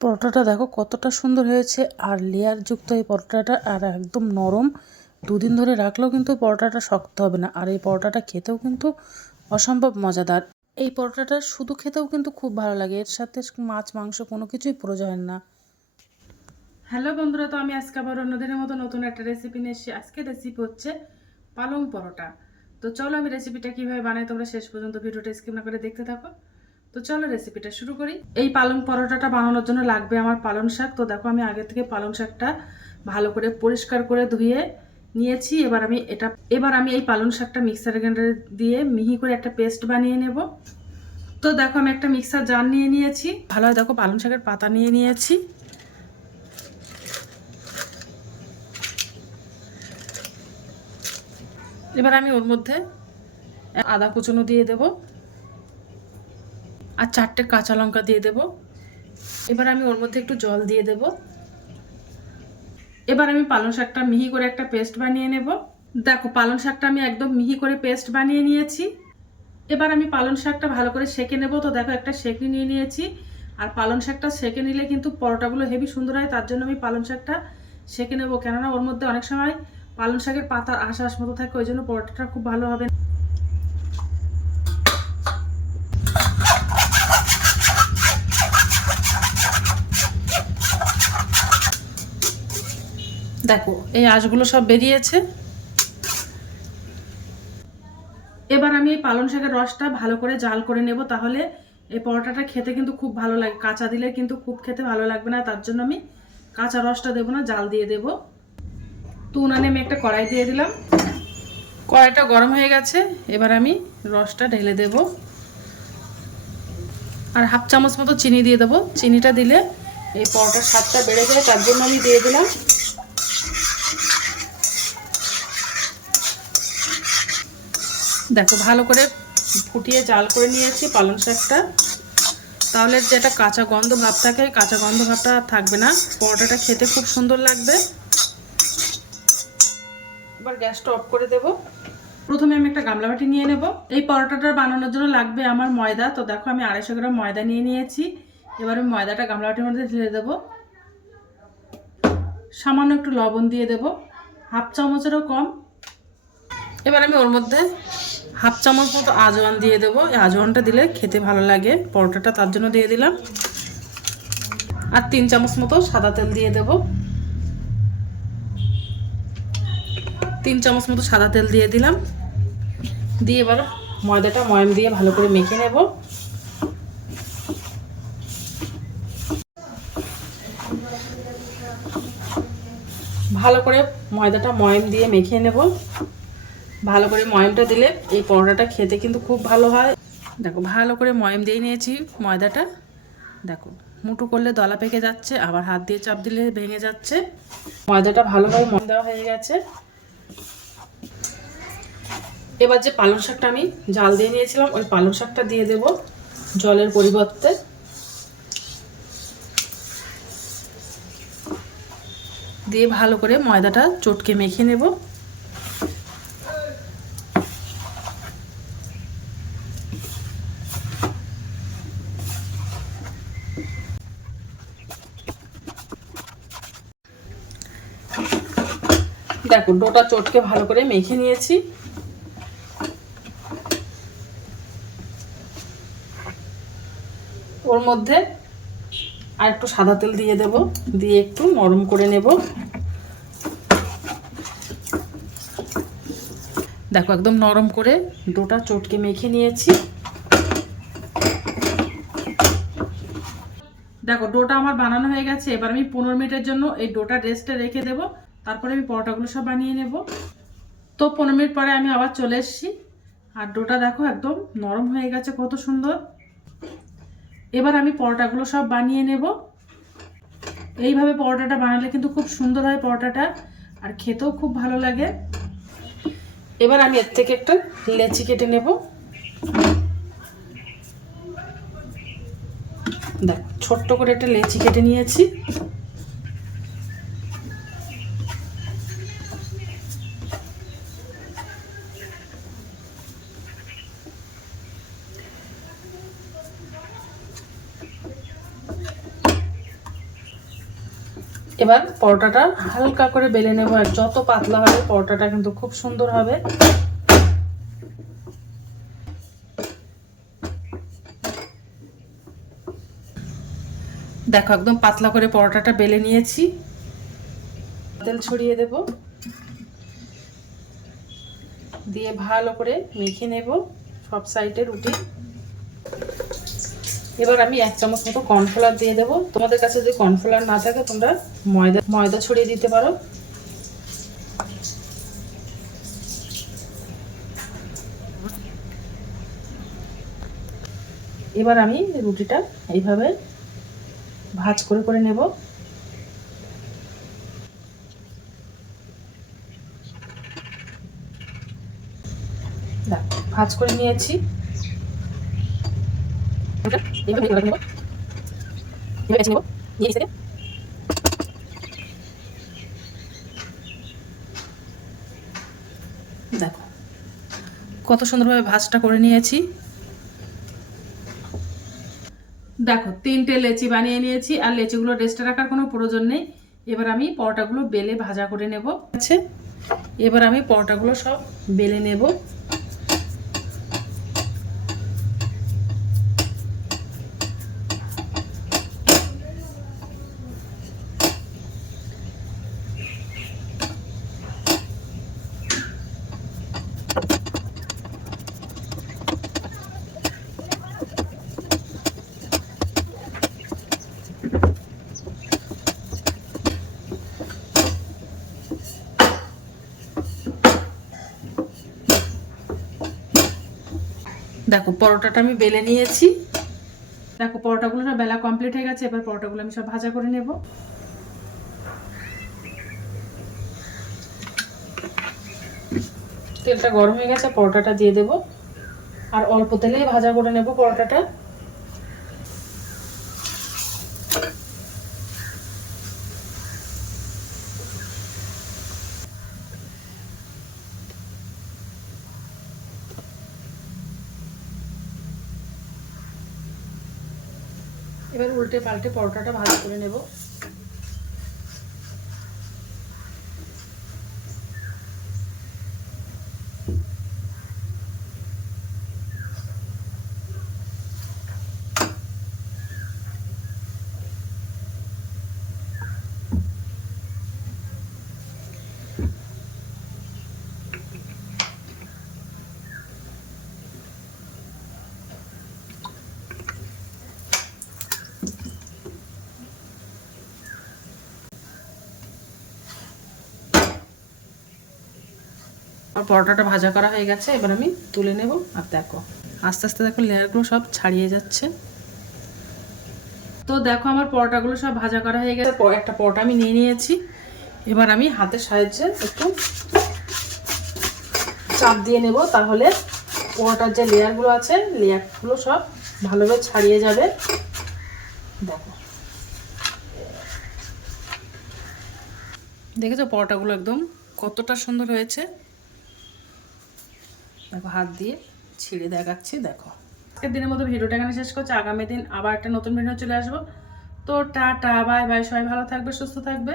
পরোটাটা দেখো কতটা সুন্দর হয়েছে আর লেয়ারযুক্ত এই পরোটাটা আর একদম নরম। দুদিন ধরে রাখলেও কিন্তু পরোটাটা শক্ত হবে না আর এই পরোটাটা খেতেও কিন্তু অসম্ভব মজাদার। এই পরোটাটা শুধু খেতেও কিন্তু খুব ভালো লাগে, এর সাথে মাছ, মাংস কোনো কিছুই প্রয়োজন না। হ্যালো বন্ধুরা, তো আমি আজকে আবার অন্যদিনের মতো নতুন একটা রেসিপি নিয়ে এসেছি। আজকে রেসিপি হচ্ছে পালং পরোটা। তো চলো আমি রেসিপিটা কীভাবে বানাই তোমরা শেষ পর্যন্ত ভিডিওটা স্কিপ না করে দেখতে থাকো। তো চলো রেসিপিটা শুরু করি। এই পালং পরোটাটা বানানোর জন্য লাগবে আমার পালং শাক। তো দেখো আমি আগে থেকে পালং শাকটা ভালো করে পরিষ্কার করে ধুয়ে নিয়েছি। এবার আমি এটা, এবার আমি এই পালং শাকটা মিক্সার গ্রাইন্ডারে দিয়ে মিহি করে একটা পেস্ট বানিয়ে নেব। তো দেখো আমি একটা মিক্সার জার নিয়ে নিয়েছি। ভালো দেখো পালং শাকের পাতা নিয়ে নিয়েছি। এবার আমি ওর মধ্যে আদা কুচনো দিয়ে দেব। আর চারটে কাঁচা লঙ্কা দিয়ে দেব। এবার আমি ওর মধ্যে একটু জল দিয়ে দেব। এবার আমি পালং শাকটা মিহি করে একটা পেস্ট বানিয়ে নেব। দেখো, পালং শাকটা আমি একদম মিহি করে পেস্ট বানিয়ে নিয়েছি। এবার আমি পালং শাকটা ভালো করে সেঁকে নেব। তো দেখো, একটা সেকে নিয়ে নিয়েছি। আর পালং শাকটা সেঁকে নিলে কিন্তু পরোটাগুলো হেভি সুন্দর হয়। তার জন্য আমি পালং শাকটা সেঁকে নেব। কেননা ওর মধ্যে অনেক সময় পালং শাকের পাতার আশাস মতো থাকে, ওই জন্য পরোটাটা খুব ভালো হবে দেখো, এই আঁশগুলো সব বেরিয়েছে। এবার আমি এই পালং শাকের রসটা ভালো করে জাল করে নেব, তাহলে এই পরোটাটা খেতে কিন্তু খুব ভালো লাগে। কাঁচা দিলে কিন্তু খুব খেতে ভালো লাগবে না, তার জন্য আমি কাঁচা রসটা দেবো না, জাল দিয়ে দেবো। তো উনানে আমি একটা কড়াই দিয়ে দিলাম। কড়াইটা গরম হয়ে গেছে, এবার আমি রসটা ঢেলে দেব। আর হাফ চামচ মতো চিনি দিয়ে দেবো। চিনিটা দিলে এই পরোটার স্বাদটা বেড়ে যায়, তার জন্য আমি দিয়ে দিলাম দেখো, ভালো করে ফুটিয়ে জাল করে নিয়েছি পালং শাকটা। তাহলে যেটা কাঁচা গন্ধ ভাব থাকে, কাঁচা গন্ধ ভাবটা থাকবে না। পরোটাটা খেতে খুব সুন্দর লাগবে। এবার গ্যাসটা অফ করে দেব। প্রথমে আমি একটা গামলা বাটি নিয়ে নেব। এই পরোটাটা বানানোর জন্য লাগবে আমার ময়দা। তো দেখো, আমি আড়াইশো গ্রাম ময়দা নিয়ে নিয়েছি। এবার আমি ময়দাটা গামলা বাটির মধ্যে ঢেলে দেবো। সামান্য একটু লবণ দিয়ে দেব। হাফ চামচেরও কম। এবার আমি ওর মধ্যে হাফ চামচ মতো আজওয়ান দিয়ে দেবো। এই আজওয়ানটা দিলে খেতে ভালো লাগে। পরোটাটা তার জন্য দিয়ে দিলাম। আর তিন চামচ মতো সাদা তেল দিয়ে দেব। তিন চামচ মতো সাদা তেল দিয়ে দিলাম। দিয়ে এবার ময়দাটা ময়ম দিয়ে ভালো করে মেখে নেব। ভালো করে ময়দাটা ময়ম দিয়ে মেখে নেব। ভালো করে ময়মটা দিলে এই পরোটাটা খেতে কিন্তু খুব ভালো হয়। দেখো, ভালো করে ময়ম দিয়ে নিয়েছি ময়দাটা। দেখো মুটু করলে দলা পেকে যাচ্ছে, আবার হাত দিয়ে চাপ দিলে ভেঙে যাচ্ছে। ময়দাটা ভালোভাবে ময়ম দেওয়া হয়ে গেছে। এবার যে পালং শাকটা আমি জাল দিয়ে নিয়েছিলাম, ওই পালং শাকটা দিয়ে দেব জলের পরিবর্তে। দিয়ে ভালো করে ময়দাটা চটকে মেখে নেব। দেখো ডোটা চটকে ভালো করে মেখে নিয়েছি। ওর মধ্যে আর একটু সাদা তেল দিয়ে দেব, দিয়ে একটু নরম করে নেব। দেখো, একদম নরম করে ডোটা চটকে মেখে নিয়েছি। দেখো, ডোটা আমার বানানো হয়ে গেছে, এবার আমি পনেরো মিনিটের জন্য এই ডোটা রেস্টে রেখে দেব। তারপরে আমি পরোটাগুলো সব বানিয়ে নেব। তো পনেরো মিনিট পরে আমি আবার চলে এসেছি। আর ডোটা দেখো একদম নরম হয়ে গেছে কত সুন্দর। এবার আমি পরোটাগুলো সব বানিয়ে নেব। এইভাবে পরোটাটা বানালে কিন্তু খুব সুন্দর হয় পরোটাটা, আর খেতেও খুব ভালো লাগে। এবার আমি এর থেকে একটা লেচি কেটে নেব। দেখ, ছোট্ট করে একটা লেচি কেটে নিয়েছি। এবার পরোটাটা হালকা করে বেলে নেব আর যত পাতলা হবে পরোটাটা কিন্তু খুব সুন্দর হবে। দেখো, একদম পাতলা করে পরোটাটা বেলে নিয়েছি। তেল ছড়িয়ে দেব। দিয়ে ভালো করে মেখে নেব সব সাইডে রুটি। এবার আমি এক চামচ মতো কর্নফ্লাওয়ার দিয়ে দেবো। তোমাদের কাছে যদি কর্নফ্লাওয়ার না থাকে, তোমরা ময়দা ময়দা ছড়িয়ে দিতে পারো। এবার আমি রুটিটা এইভাবে ভাজ করে করে নেব। ভাজ করে নিয়েছি। নিয়ে নিচে দেখো, কত সুন্দরভাবে ভাজটা করে নিয়েছি। দেখো, তিনটে লেচি বানিয়ে নিয়েছি, আর লেচিগুলো রেস্টে রাখার কোনো প্রয়োজন নেই। এবার আমি পরোটাগুলো বেলে ভাজা করে নেব। আছে? এবার আমি পরোটাগুলো সব বেলে নেব। দেখো, পরোটাটা আমি বেলে নিয়েছি। দেখো, পরোটাগুলো সব বেলা কমপ্লিট হয়ে গেছে, এবার পরোটাগুলো আমি সব ভাজা করে নেব। তেলটা গরম হয়ে গেছে, পরোটাটা দিয়ে দেব। আর অল্প তেলেই ভাজা করে নেব পরোটাটা। এবার উল্টে পাল্টে পরোটাটা ভালো করে নেব। আর পরোটাটা ভাজা করা হয়ে গেছে, এবার আমি তুলে নেব। আর দেখো, আস্তে আস্তে দেখো লেয়ারগুলো সব ছাড়িয়ে যাচ্ছে। তো দেখো আমার পরোটাগুলো সব ভাজা করা হয়ে গেছে। একটা পরোটা আমি নিয়ে নিয়েছি। এবার আমি হাতের সাহায্যে একটু চাপ দিয়ে নেব, তাহলে পরোটার যে লেয়ারগুলো আছে, লেয়ারগুলো সব ভালোভাবে ছাড়িয়ে যাবে। দেখো। দেখেছ পরোটাগুলো একদম কতটা সুন্দর হয়েছে? দেখো, হাত দিয়ে ছিঁড়ে দেখাচ্ছি, দেখো। আজকের দিনের মতো ভিডিওটা এখানে শেষ করছি। আগামী দিন আবার একটা নতুন ভিডিও চলে আসব। তো টা টা বাই বাই, সবাই ভালো থাকবে, সুস্থ থাকবে।